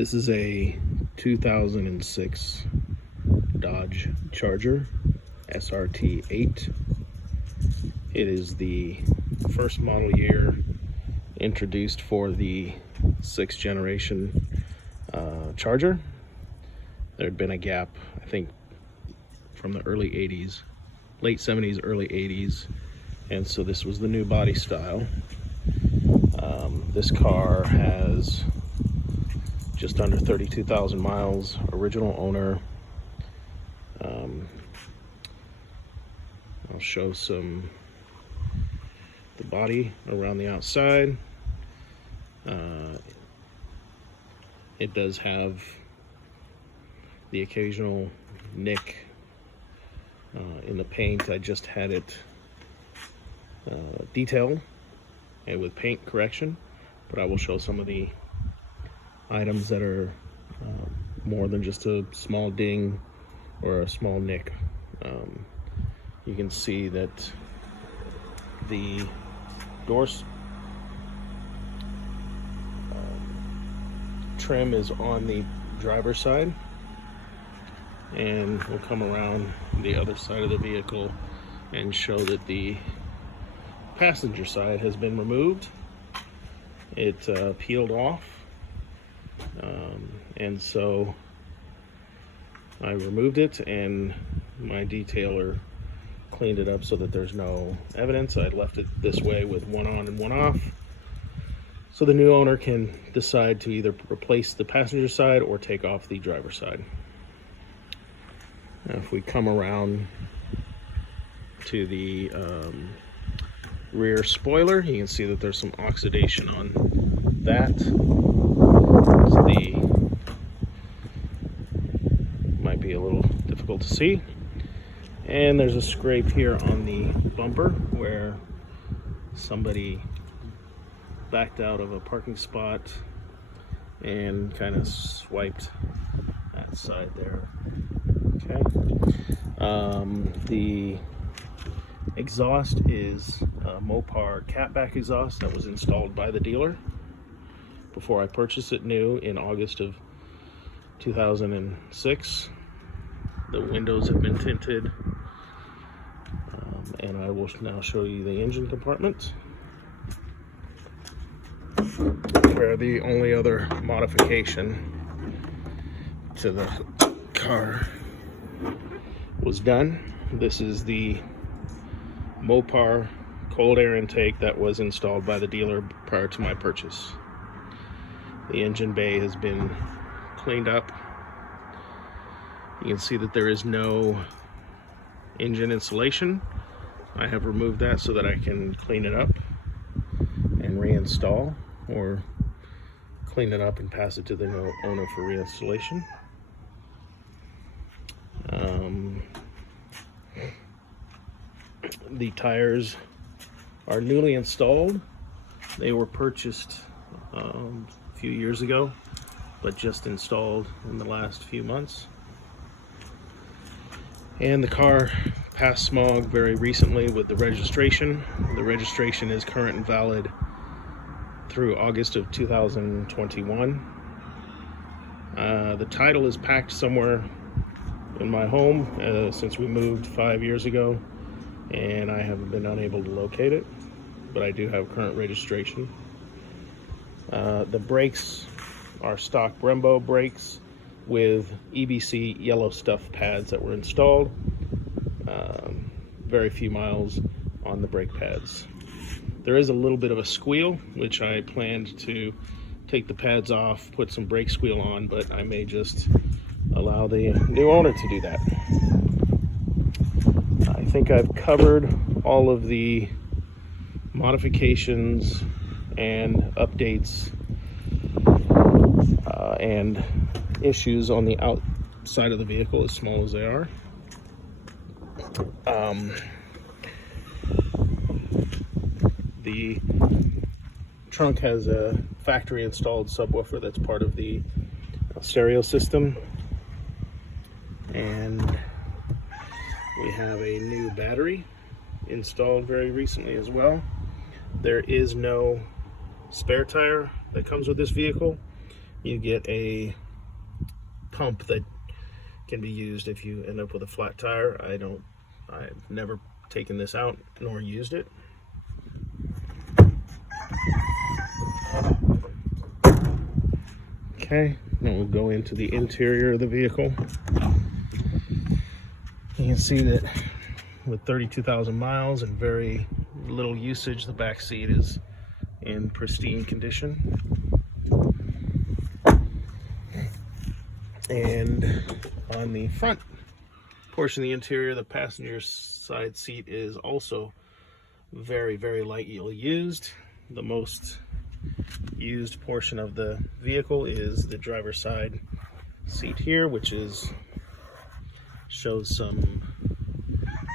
This is a 2006 Dodge Charger SRT8. It is the first model year introduced for the 6th generation Charger. There had been a gap, I think, from the early 80s, late 70s, early 80s, and so this was the new body style. This car has just under 32,000 miles, original owner. I'll show the body around the outside. It does have the occasional nick in the paint. I just had it detailed and with paint correction, but I will show some of the items that are more than just a small ding or a small nick. You can see that the doors trim is on the driver's side, and we'll come around the other side of the vehicle and show that the passenger side has been removed. It peeled off, and so I removed it, and my detailer cleaned it up so that there's no evidence. I left it this way with one on and one off, so the new owner can decide to either replace the passenger side or take off the driver's side. Now, if we come around to the rear spoiler, you can see that there's some oxidation on that. Might be a little difficult to see. And there's a scrape here on the bumper where somebody backed out of a parking spot and kind of swiped that side there. Okay. The exhaust is a Mopar catback exhaust that was installed by the dealer before I purchased it new in August of 2006. The windows have been tinted, and I will now show you the engine compartment, where the only other modification to the car was done. This is the Mopar cold air intake that was installed by the dealer prior to my purchase. The engine bay has been cleaned up. You can see that there is no engine insulation. I have removed that so that I can clean it up and reinstall, or clean it up and pass it to the new owner for reinstallation. The tires are newly installed. They were purchased a few years ago, but just installed in the last few months. And the car passed smog very recently with the registration. The registration is current and valid through August of 2021. The title is packed somewhere in my home since we moved 5 years ago, and I have been unable to locate it, but I do have current registration. The brakes are stock Brembo brakes with EBC yellow stuff pads that were installed. Very few miles on the brake pads. There is a little bit of a squeal, which I planned to take the pads off, put some brake squeal on, but I may just allow the new owner to do that. I think I've covered all of the modifications and updates and issues on the outside of the vehicle, as small as they are. The trunk has a factory installed subwoofer that's part of the stereo system, and we have a new battery installed very recently as well. There is no spare tire that comes with this vehicle. you get a pump that can be used if you end up with a flat tire. I've never taken this out nor used it. Okay, now we'll go into the interior of the vehicle. You can see that with 32,000 miles and very little usage, the back seat is in pristine condition. And on the front portion of the interior, the passenger side seat is also very, very lightly used. The most used portion of the vehicle is the driver's side seat here, which shows some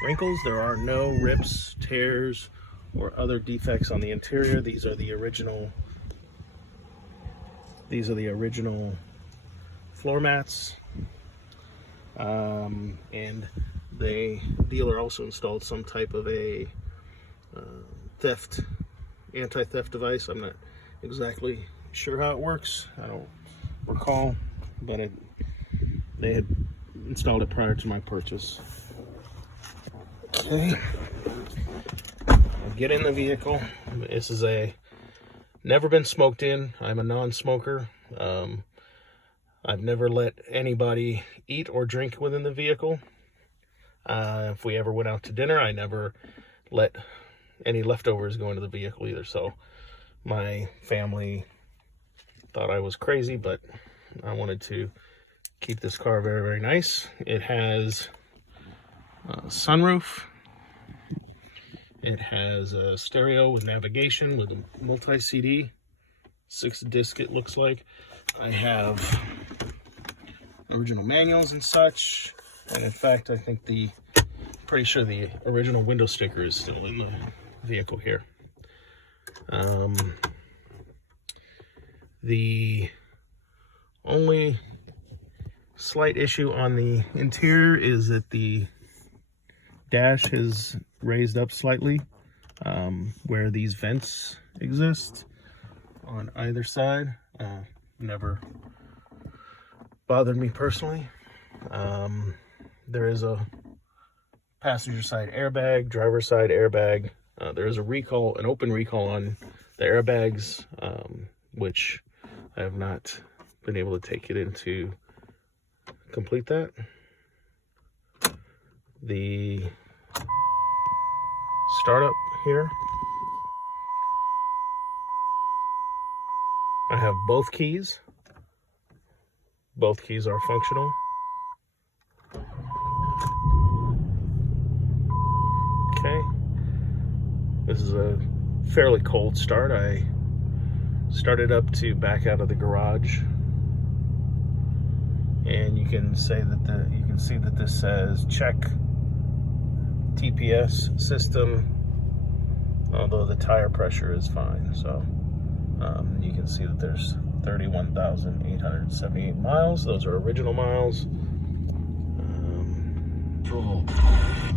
wrinkles. There are no rips, tears, or other defects on the interior. These are the original floor mats, and the dealer also installed some type of a anti-theft device. I'm not exactly sure how it works. I don't recall, but they had installed it prior to my purchase. Okay, I'll get in the vehicle. This is never been smoked in. I'm a non-smoker. I've never let anybody eat or drink within the vehicle. If we ever went out to dinner, I never let any leftovers go into the vehicle either. So my family thought I was crazy, but I wanted to keep this car very, very nice. It has a sunroof. It has a stereo with navigation with a multi-CD, 6-disc it looks like. I have original manuals and such, and in fact I think pretty sure the original window sticker is still in the vehicle here. The only slight issue on the interior is that the dash is raised up slightly, where these vents exist on either side. Never bothered me personally. There is a passenger side airbag, driver side airbag. There is an open recall on the airbags, which I have not been able to take it in to complete that. The startup here, I have both keys. Both keys are functional. Okay. This is a fairly cold start. I started up to back out of the garage, and you can see that this says check TPS system, although the tire pressure is fine. So you can see that there's 31,878 miles. Those are original miles.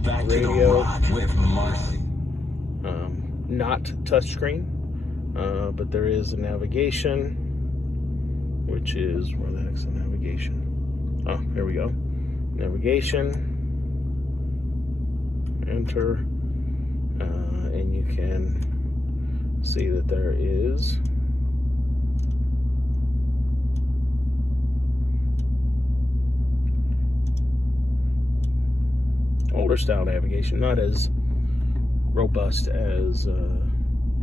Back radio, to the with Marcy. Not touchscreen, but there is a navigation, which is, where the heck's the navigation? Oh, here we go. Navigation, enter, and you can see that there is older style navigation, not as robust as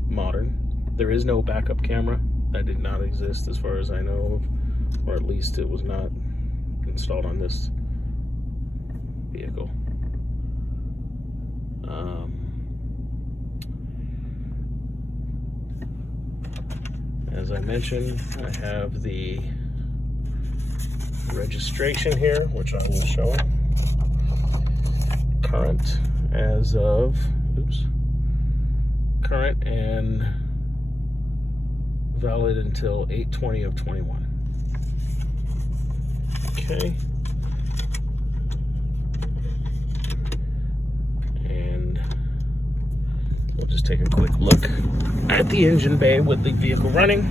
modern. There is no backup camera. That did not exist as far as I know of, or at least it was not installed on this vehicle. As I mentioned, I have the registration here, which I will show. Current as of, current and valid until 8/20 of 21. Okay. And we'll just take a quick look at the engine bay with the vehicle running.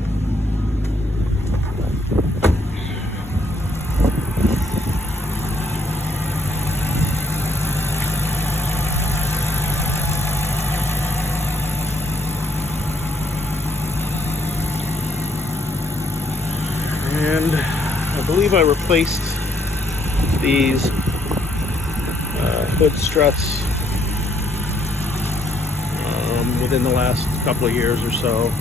And I believe I replaced these hood struts within the last couple of years or so,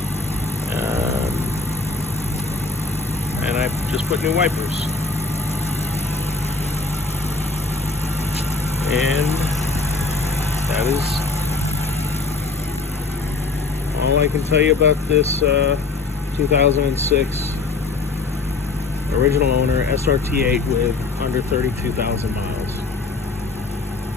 and I just put new wipers, and that is all I can tell you about this 2006 original owner SRT8 with under 32,000 miles.